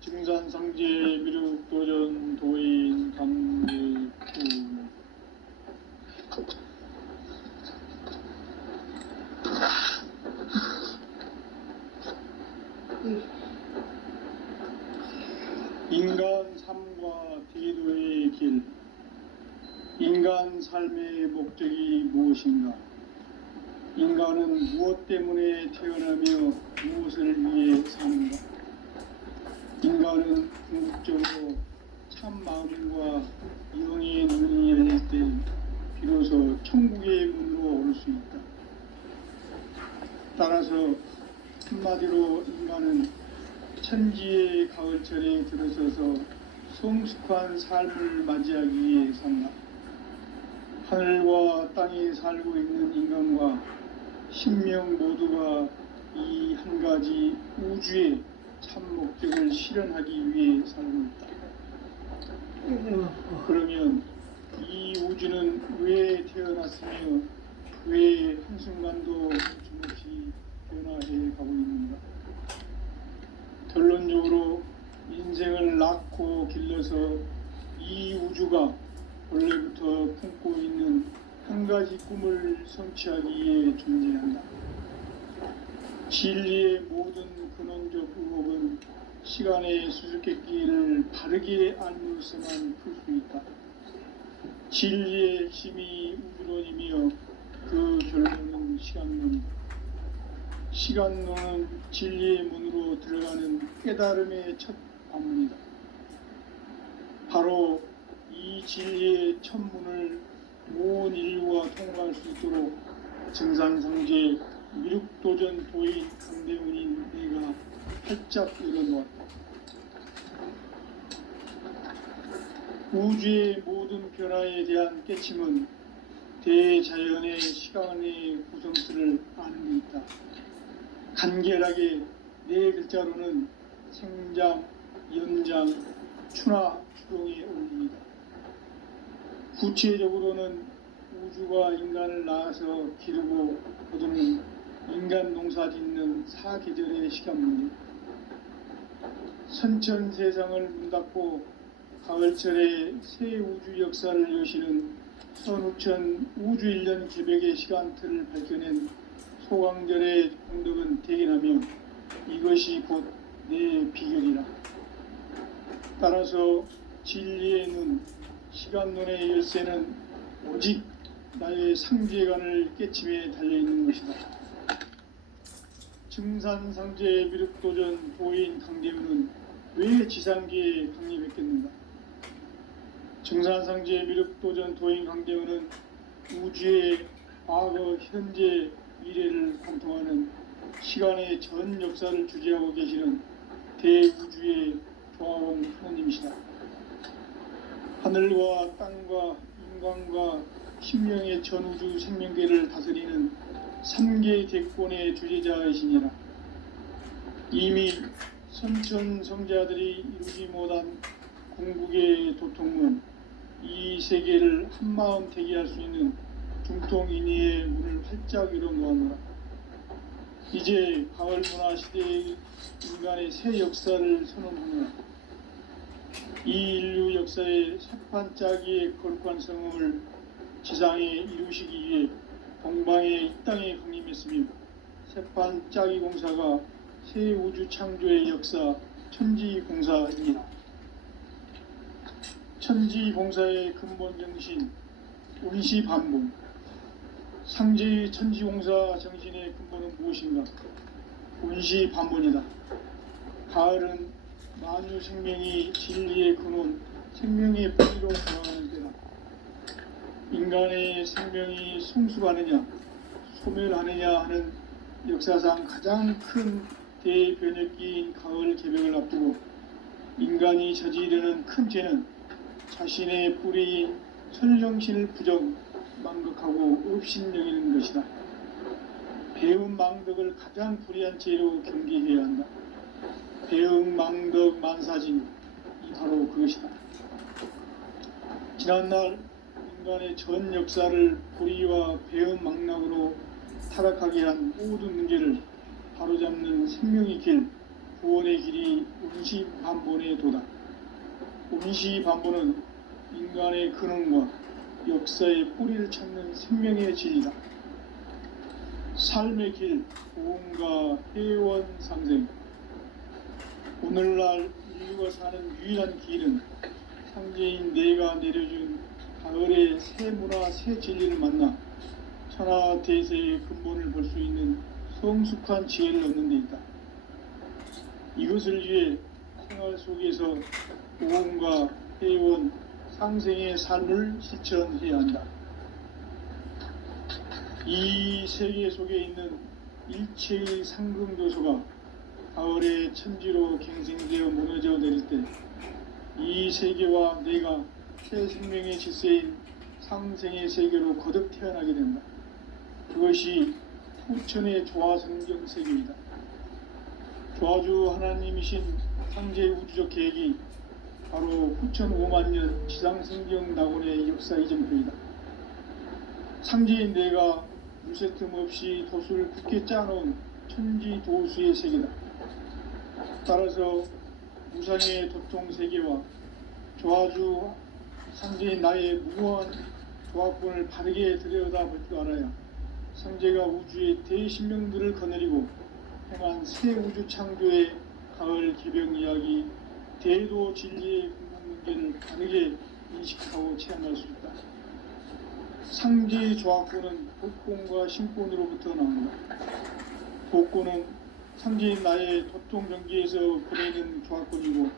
증산상제 미륵도전 도인 강대구. 인간 삶과 대도의 길. 인간 삶의 목적이 무엇인가? 인간은 무엇 때문에 태어나며 무엇을 위해 사는가? 인간은 궁극적으로 참 마음과 영의 눈이 열릴 때 비로소 천국의 문으로 오를 수 있다. 따라서 한마디로 인간은 천지의 가을철에 들어서서 성숙한 삶을 맞이하기 위해 산다. 하늘과 땅에 살고 있는 인간과 신명 모두가 이 한 가지 우주의 참 목적을 실현하기 위해 살고 있다. 그러면 이 우주는 왜 태어났으며 왜 한순간도 멈춤없이 변화해 가고 있는가? 결론적으로 인생을 낳고 길러서 이 우주가 원래부터 품고 있는 한 가지 꿈을 성취하기 위해 존재한다. 진리의 모든 근원적 의혹은 시간의 수수께끼를 바르게 알므로서만 풀 수 있다. 진리의 힘이 우주론이며 그 결론은 시간론이다. 시간론은 진리의 문으로 들어가는 깨달음의 첫 관문이다. 바로 이 진리의 첫 문을 온 인류가 통과할 수 있도록 증산상제 미륵도전 도인 강대훈인 내가 활짝 열어놓았다. 우주의 모든 변화에 대한 깨침은 대자연의 시간의 구성틀을 아는 데 있다. 간결하게 네 글자로는 생장, 연장, 추나 추동의 원리이다. 구체적으로는 우주가 인간을 낳아서 기르고 거두는 인간 농사 짓는 사계절의 시간 문제, 선천 세상을 문닫고 가을철에 새 우주 역사를 여시는 선우천 우주 1년 개벽의 시간틀을 밝혀낸 소강절의 공덕은 대견하며 이것이 곧 내 비결이라. 따라서 진리의 눈, 시간론의 열쇠는 오직 나의 상제관을 깨침에 달려있는 것이다. 증산상제 미륵도전 도인 강대우는 왜 지상계에 강림했겠는가? 증산상제 미륵도전 도인 강대우는 우주의 과거, 현재, 미래를 관통하는 시간의 전 역사를 주재하고 계시는 대우주의 조화원 하느님이시다. 하늘과 땅과 인간과 신명의 전우주 생명계를 다스리는 3개 대권의 주재자이시니라. 이미 선천성자들이 이루지 못한 궁극의 도통은 이 세계를 한마음 대기할 수 있는 중통인의의 문을 활짝 열어놓았노라. 이제 가을 문화 시대의 인간의 새 역사를 선언하노라. 이 인류 역사의 새판짜기의 거룩한 성음을 지상에 이루시기 위해 동방의 이 땅에 강림했으며 새판짜기 공사가 새 우주 창조의 역사 천지공사입니다. 천지공사의 근본 정신 운시반본. 상제의 천지공사 정신의 근본은 무엇인가? 운시반본이다. 가을은 만유 생명이 진리의 근원, 생명의 뿌리로 돌아가는 때다. 인간의 생명이 성숙하느냐, 소멸하느냐 하는 역사상 가장 큰 대변혁기인 가을 개벽을 앞두고 인간이 저지르는 큰 죄는 자신의 뿌리인 천정신을 부정, 망극하고 업신여기는 것이다. 배움 망덕을 가장 불의한 죄로 경계해야 한다. 배움 망덕 만사진이 바로 그것이다. 지난날 인간의 전 역사를 불의와 배움 망락으로 타락하게 한 모든 문제를 바로잡는 생명의 길, 구원의 길이 운시반본의 도다. 운시반본은 인간의 근원과 역사의 뿌리를 찾는 생명의 진리다. 삶의 길, 고음과 회원 상생. 오늘날 인류가 사는 유일한 길은 상제인 내가 내려준 가을의 새 문화, 새 진리를 만나 천하 대세의 근본을 볼 수 있는 성숙한 지혜를 얻는 데 있다. 이것을 위해 생활 속에서 고음과 회원, 상생의 삶을 실천해야 한다. 이 세계 속에 있는 일체의 상금도소가 가을의 천지로 갱생되어 무너져 내릴 때 이 세계와 내가 새 생명의 질서인 상생의 세계로 거듭 태어나게 된다. 그것이 후천의 조화성경 세계이다. 조화주 하나님이신 상제 우주적 계획이 바로 후천 5만 년 지상성경 낙원의 역사 이정표이다. 상제인 내가 물새 틈 없이 도수를 굳게 짜놓은 천지도수의 세계다. 따라서 무상의 도통 세계와 조화주 상제인 나의 무모한 조합권을 바르게 들여다볼 줄 알아야 상제가 우주의 대신명들을 거느리고 행한 새 우주 창조의 가을 개벽 이야기, 대도 진리의 궁극 문제를 바르게 인식하고 체험할 수 있다. 상제의 조합권은 복권과 신권으로부터 나온다. 복권은 상제인 나의 도통 경계에서 보내는 조합권이고,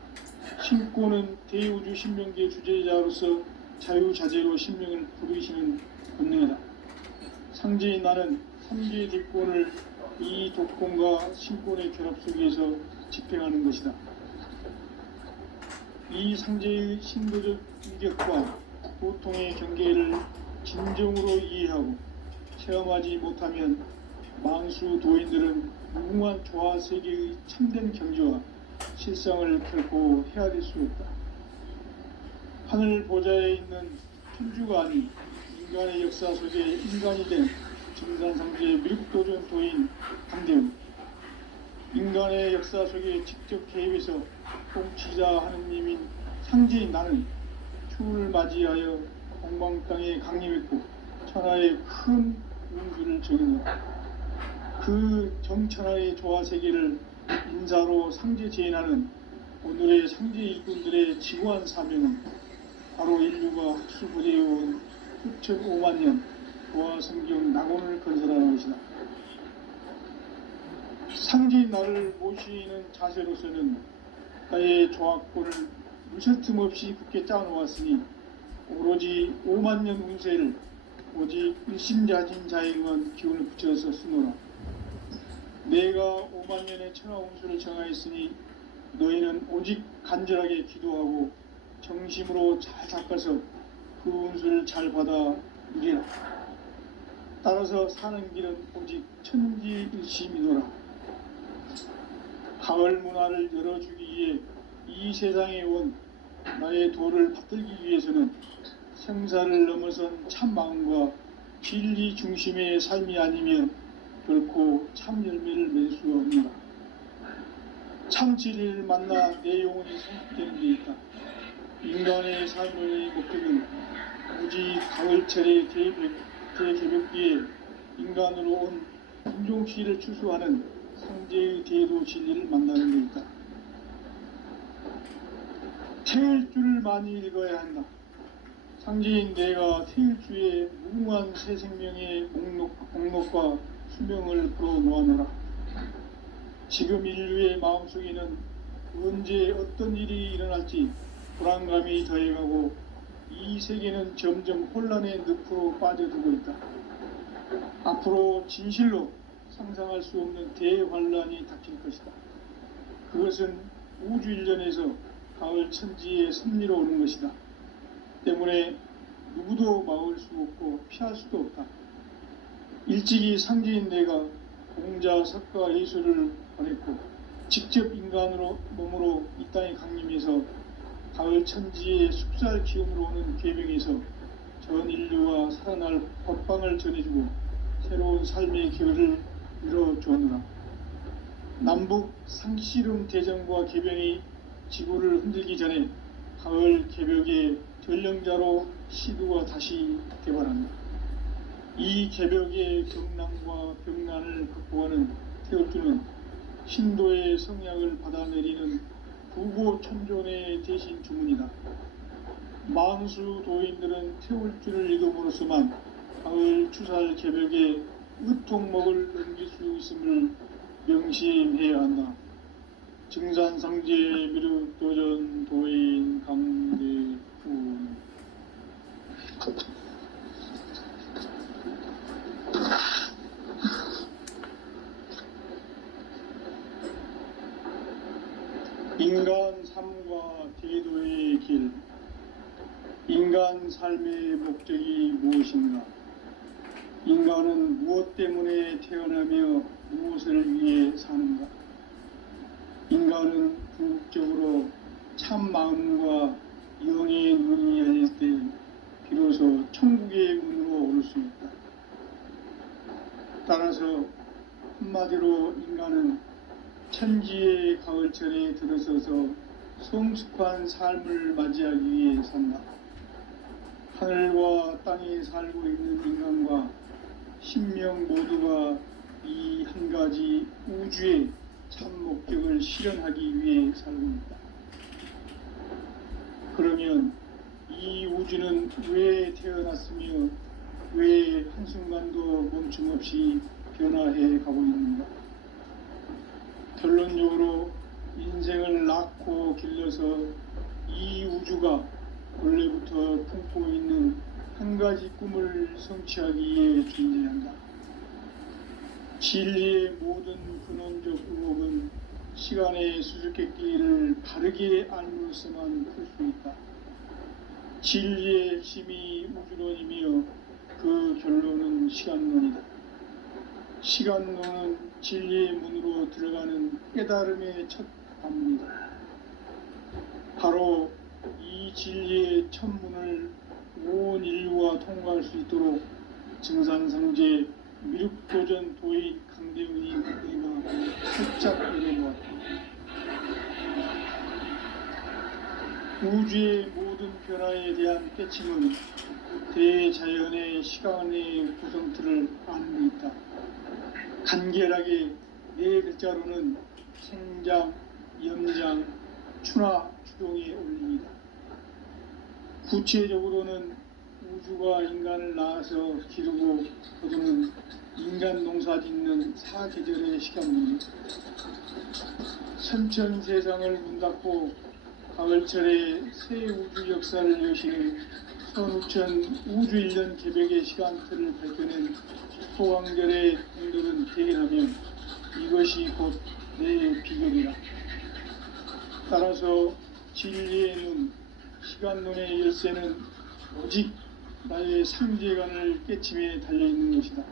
신권은 대우주 신명계 주제자로서 자유자재로 신명을 부르시는 권능이다. 상제인 나는 3개의 뒷권을 이 독권과 신권의 결합 속에서 집행하는 것이다. 이 상제의 신도적 인격과 도통의 경계를 진정으로 이해하고 체험하지 못하면 망수 도인들은 무궁한 조화 세계의 참된 경지와 실상을 결코 헤아릴 수 없다. 하늘 보좌에 있는 천주가 아닌 인간의 역사 속에 인간이 된 증산상제 미륵도전 도인 강대우. 인간의 역사 속에 직접 개입해서 통치자 하느님인 상제인 나는 추후를 맞이하여 동방 땅에 강림했고 천하의 큰 운수를 정해놓았다. 그 정천하의 조화세계를 인사로 상제 제인하는 오늘의 상제 일꾼들의 지구한 사명은 바로 인류가 학수부대해온 수천 5만 년 조화성경 낙원을 건설하는 것이다. 상제인 나를 모시는 자세로서는 나의 조합권을 무셔틈 없이 굳게 짜놓았으니 오로지 5만 년 운세를 오직 일심자진 자에게만 기운을 붙여서 쓰노라. 내가 5만 년의 천하 운수를 정하였으니 너희는 오직 간절하게 기도하고 정심으로 잘 닦아서 그 운수를 잘 받아 누리라. 따라서 사는 길은 오직 천지일심이노라. 가을 문화를 열어주기 위해 이 세상에 온 나의 도를 받들기 위해서는 생사를 넘어선 참 마음과 진리 중심의 삶이 아니면 결코 참 열매를 맺을 수가 없노라. 참 진리를 만나 내 영혼이 성숙되는 데 있다. 인간의 삶의 목적은 오직 가을철의 대개벽기에 인간으로 온 인종시를 추수하는 상제의 대도 진리를 만나는 데 있다. 태일 줄을 많이 읽어야 한다. 상제인 내가 태일주의 무궁한 새 생명의 목록과 수명을 풀어놓아노라. 지금 인류의 마음속에는 언제 어떤 일이 일어날지 불안감이 더해가고 이 세계는 점점 혼란의 늪으로 빠져들고 있다. 앞으로 진실로 상상할 수 없는 대환란이 닥칠 것이다. 그것은 우주 일전에서 가을 천지의 섭리로 오는 것이다. 때문에 누구도 막을 수 없고 피할 수도 없다. 일찍이 상제인 내가 공자, 석가, 예수를 보냈고 직접 인간으로 몸으로 이 땅에 강림해서 가을 천지의 숲살 기운으로 오는 계명에서 전 인류와 살아날 법방을 전해주고 새로운 삶의 기회를 이뤄주었노라. 남북 상씨름 대전과 개병이 지구를 흔들기 전에 가을 개벽의 전령자로 시두가 다시 개발한다. 이 개벽의 경난과 병난을 극복하는 태울주는 신도의 성약을 받아내리는 부고천존의 대신 주문이다. 만수 도인들은 태울주를 읽음으로써만 가을 추살 개벽의 의통목을 넘길 수 있음을 명심해야 한다. 증산상제 미륵도전 도인 강대훈. 인간 삶과 대도의 길. 인간 삶의 목적이 무엇인가? 인간은 무엇 때문에 태어나며 무엇을 위해 사는가? 인간은 궁극적으로 참 마음과 영의 눈이 열릴 때 비로소 천국의 문으로 오를 수 있다. 따라서 한마디로 인간은 천지의 가을철에 들어서서 성숙한 삶을 맞이하기 위해 산다. 하늘과 땅에 살고 있는 인간과 신명 모두가 이 한 가지 우주의 참 목적을 실현하기 위해 살고 있다. 그러면 이 우주는 왜 태어났으며 왜 한순간도 멈춤없이 변화해 가고 있는가? 결론적으로 인생을 낳고 길러서 이 우주가 원래부터 품고 있는 한 가지 꿈을 성취하기 위해 존재한다. 진리의 모든 근원적 의혹은 시간의 수수께끼를 바르게 알므로서만 풀 수 있다. 진리의 핵심이 우주론이며 그 결론은 시간론이다. 시간론은 진리의 문으로 들어가는 깨달음의 첫 관문이다. 바로 이 진리의 첫 문을 온 인류가 통과할 수 있도록 증산상제 미륵도전 도인 강대훈이 내가 살짝 내려놓았다. 우주의 모든 변화에 대한 깨침은 대자연의 시간의 구성틀을 아는 데 있다. 간결하게 네 글자로는 생장, 염장, 추나 추동에 올립니다. 구체적으로는 우주가 인간을 낳아서 기르고 거두는 인간 농사 짓는 사계절의 시간입니다. 선천 세상을 문 닫고 가을철에 새 우주 역사를 여시는 선우천 우주 1년 개벽의 시간틀을 밝혀낸 소강절의 분들은 대견하며 이것이 곧 내 비결이라. 따라서 진리의 눈, 시간론의 열쇠는 오직 나의 상제관을 깨침에 달려있는 것이다.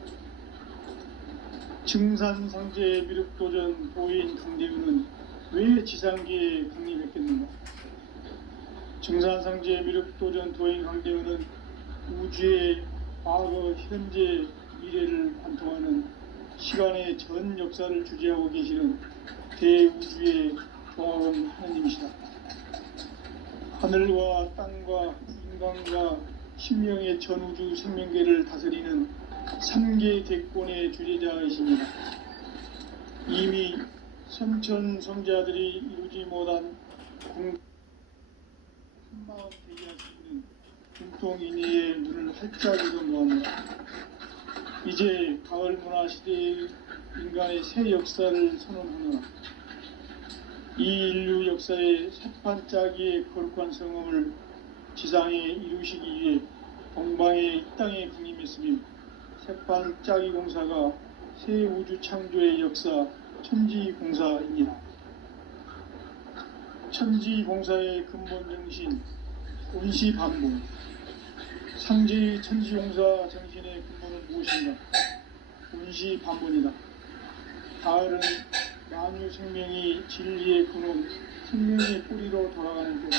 증산상제 미륵도전 도인 강대훈은 왜 지상계에 강림했겠는가? 증산상제 미륵도전 도인 강대훈은 우주의 과거, 현재, 미래를 관통하는 시간의 전 역사를 주재하고 계시는 대우주의 조화원 하나님이시다. 하늘과 땅과 인간과 신명의 전우주 생명계를 다스리는 3계 대권의 주재자이십니다. 이미 선천성자들이 이루지 못한 한마음 대기할 수 있는 공통인의의 문을 활짝 열어놓았노라. 이제 가을 문화 시대의 인간의 새 역사를 선언하노라. 이 인류 역사의 새판짜기의 거룩한 성음을 지상에 이루시기 위해 동방의 이 땅에 강림했으며 새판짜기 공사가 새 우주 창조의 역사 천지공사입니다. 천지공사의 근본 정신 온시반복. 상제의 천지공사 정신의 근본은 무엇인가? 온시반복이다. 가을은 만유 생명이 진리의 근원, 생명의 뿌리로 돌아가는 때다.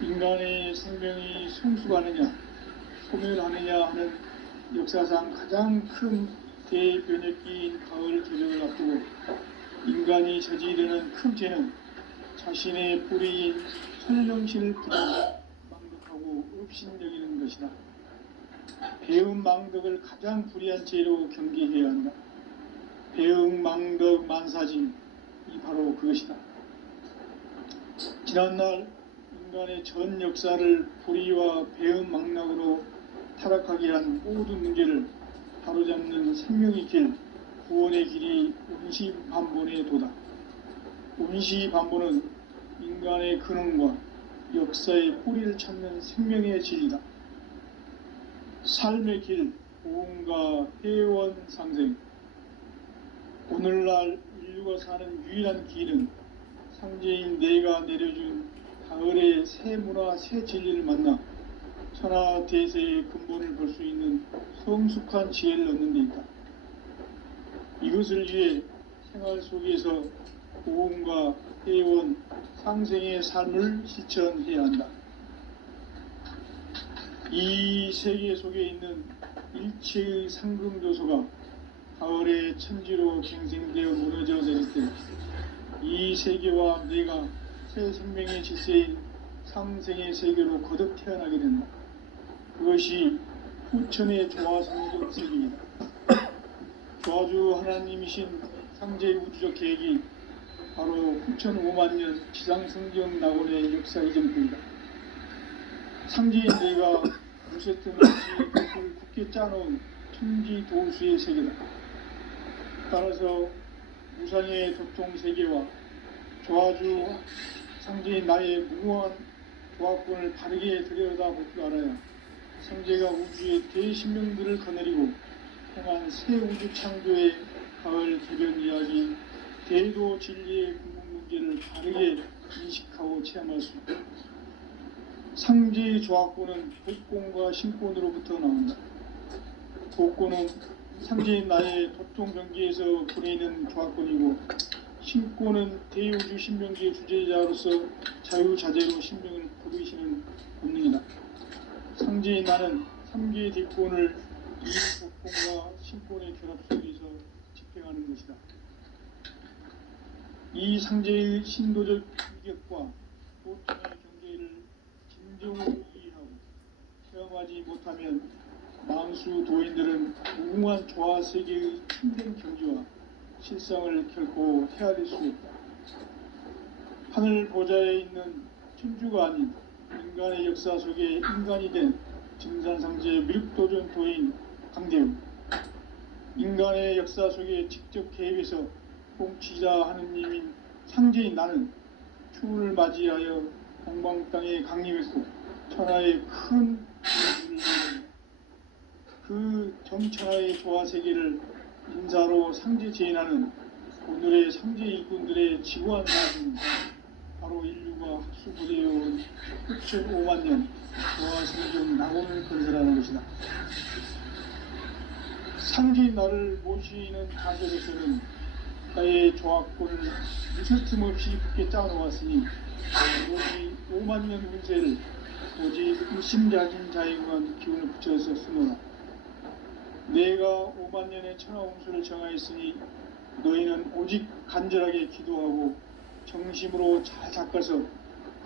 인간의 생명이 성숙하느냐, 소멸하느냐 하는 역사상 가장 큰 대변혁기인 가을 개벽을 앞두고 인간이 저지르는 큰 죄는 자신의 뿌리인 설령신을 망덕하고 업신여기는 것이다. 배움 망덕을 가장 불의한 죄로 경계해야 한다. 배움 망덕 만사짐이 바로 그것이다. 지난날 인간의 전 역사를 불의와 배움 망락으로 타락하게 한 모든 문제를 바로잡는 생명의 길, 구원의 길이 온시반본의 도다. 온시반본은 인간의 근원과 역사의 뿌리를 찾는 생명의 진리다. 삶의 길, 보험과 회원 상생. 오늘날 인류가 사는 유일한 길은 상제인 내가 내려준 가을의 새 문화, 새 진리를 만나 천하 대세의 근본을 볼 수 있는 성숙한 지혜를 얻는 데 있다. 이것을 위해 생활 속에서 보험과 회원, 상생의 삶을 실천해야 한다. 이 세계 속에 있는 일체의 상금조소가 가을의 천지로 갱생되어 무너져 내릴 때 이 세계와 내가 새 생명의 질서인 상생의 세계로 거듭 태어나게 된다. 그것이 후천의 조화성적 세계이다. 조화주 하나님이신 상제의 우주적 계획이 바로 후천 5만년 지상성경 낙원의 역사 이전부이다. 상제인 내가 무쇠틈 없이 그걸 굳게 짜놓은 천지 도수의 세계다. 따라서 무상의 도통 세계와 조화주 상제인 나의 무궁한 조화권을 바르게 들여다볼 줄 알아야 상제가 우주의 대신명들을 거느리고 행한 새 우주 창조의 가을 개변 이야기, 대도 진리의 근본 문제를 바르게 인식하고 체험할 수 있다. 상제의 조화권은 복권과 신권으로부터 나온다. 복권은 상제인 나의 도통 경계에서 보내는 조화권이고, 신권은 대우주 신명기의 주제자로서 자유자재로 신명을 부르시는 본능이다. 상제인 나는 3개의 뒷권을 이국공과 신권의 결합 속에서 집행하는 것이다. 이 상제의 신도적 위격과 도통의 경계를 진정으로 이해하고 체험하지 못하면 망수 도인들은 무궁한 조화 세계의 참된 경지와 실상을 결코 헤아릴 수 없다. 하늘 보좌에 있는 천주가 아닌 인간의 역사 속에 인간이 된 증산상제 미륵도전 도인 강대우, 인간의 역사 속에 직접 개입해서 통치자 하느님인 상제인 나는 추운을 맞이하여 동방 땅에 강림했고 천하의 큰 그 정천하의 조화 세계를 인사로 상제 제인하는 오늘의 상제 일꾼들의 지구한 사실은 바로 인류가 학수부대해온 끝을 5만 년 조화 생존 낙원을 건설하는 것이다. 상제인 나를 모시는 가족에서는 나의 조합권을 무슨 틈없이 굳게 짜놓았으니 오직 5만 년 운세를 오직 의심자진 자에게만 기운을 붙여서 쓰노라. 내가 5만 년의 천하 운수를 정하였으니 너희는 오직 간절하게 기도하고 정심으로 잘 닦아서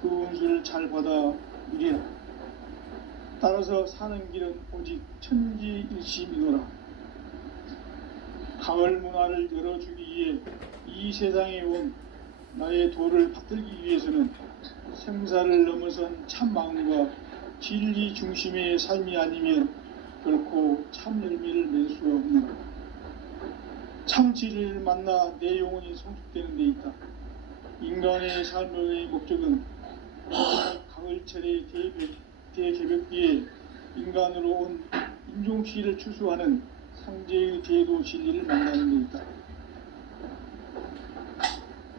그 운수를 잘 받아 누리라. 따라서 사는 길은 오직 천지일심이노라. 가을 문화를 열어주기 위해 이 세상에 온 나의 도를 받들기 위해서는 생사를 넘어선 참 마음과 진리 중심의 삶이 아니면 결코 참 열매를 맺을 수가 없노라. 참 진리를 만나 내 영혼이 성숙되는 데 있다. 인간의 삶의 목적은 가을철의 대개벽기에 인간으로 온 인종시를 추수하는 상제의 제도 진리를 만나는 데 있다.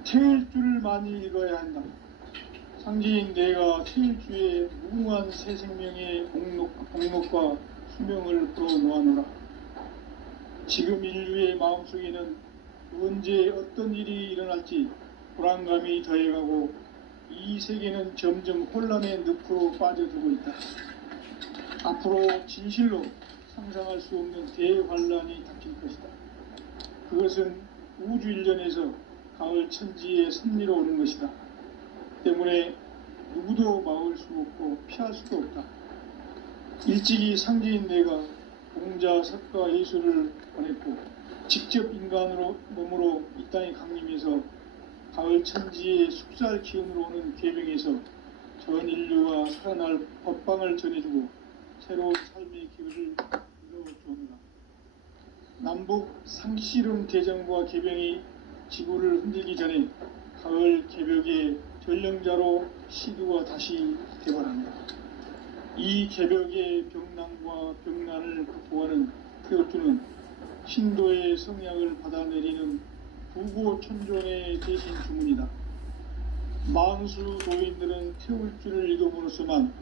태일주를 많이 읽어야 한다. 상제인 내가 태일주에 무궁한 새 생명의 공록과 수명을 풀어놓아노라. 지금 인류의 마음속에는 언제 어떤 일이 일어날지 불안감이 더해가고 이 세계는 점점 혼란의 늪으로 빠져들고 있다. 앞으로 진실로 상상할 수 없는 대환란이 닥칠 것이다. 그것은 우주 일전에서 가을 천지의 섭리로 오는 것이다. 때문에 누구도 막을 수 없고 피할 수도 없다. 일찍이 상제인 내가 공자, 석가, 예수를 보냈고 직접 인간으로 몸으로 이 땅에 강림해서 가을 천지의 숙살 기운으로 오는 계병에서 전 인류가 살아날 법방을 전해주고 새로운 삶의 기회를 이루어주었노라. 남북 상실은 대전과 계병이 지구를 흔들기 전에 가을 개벽의 전령자로 시두가 다시 대발한다. 이 개벽의 병난과 병난을 극복하는 태울주는 신도의 성약을 받아내리는 부고천존의 대신 주문이다. 망수 도인들은 태울주를 읽음으로써만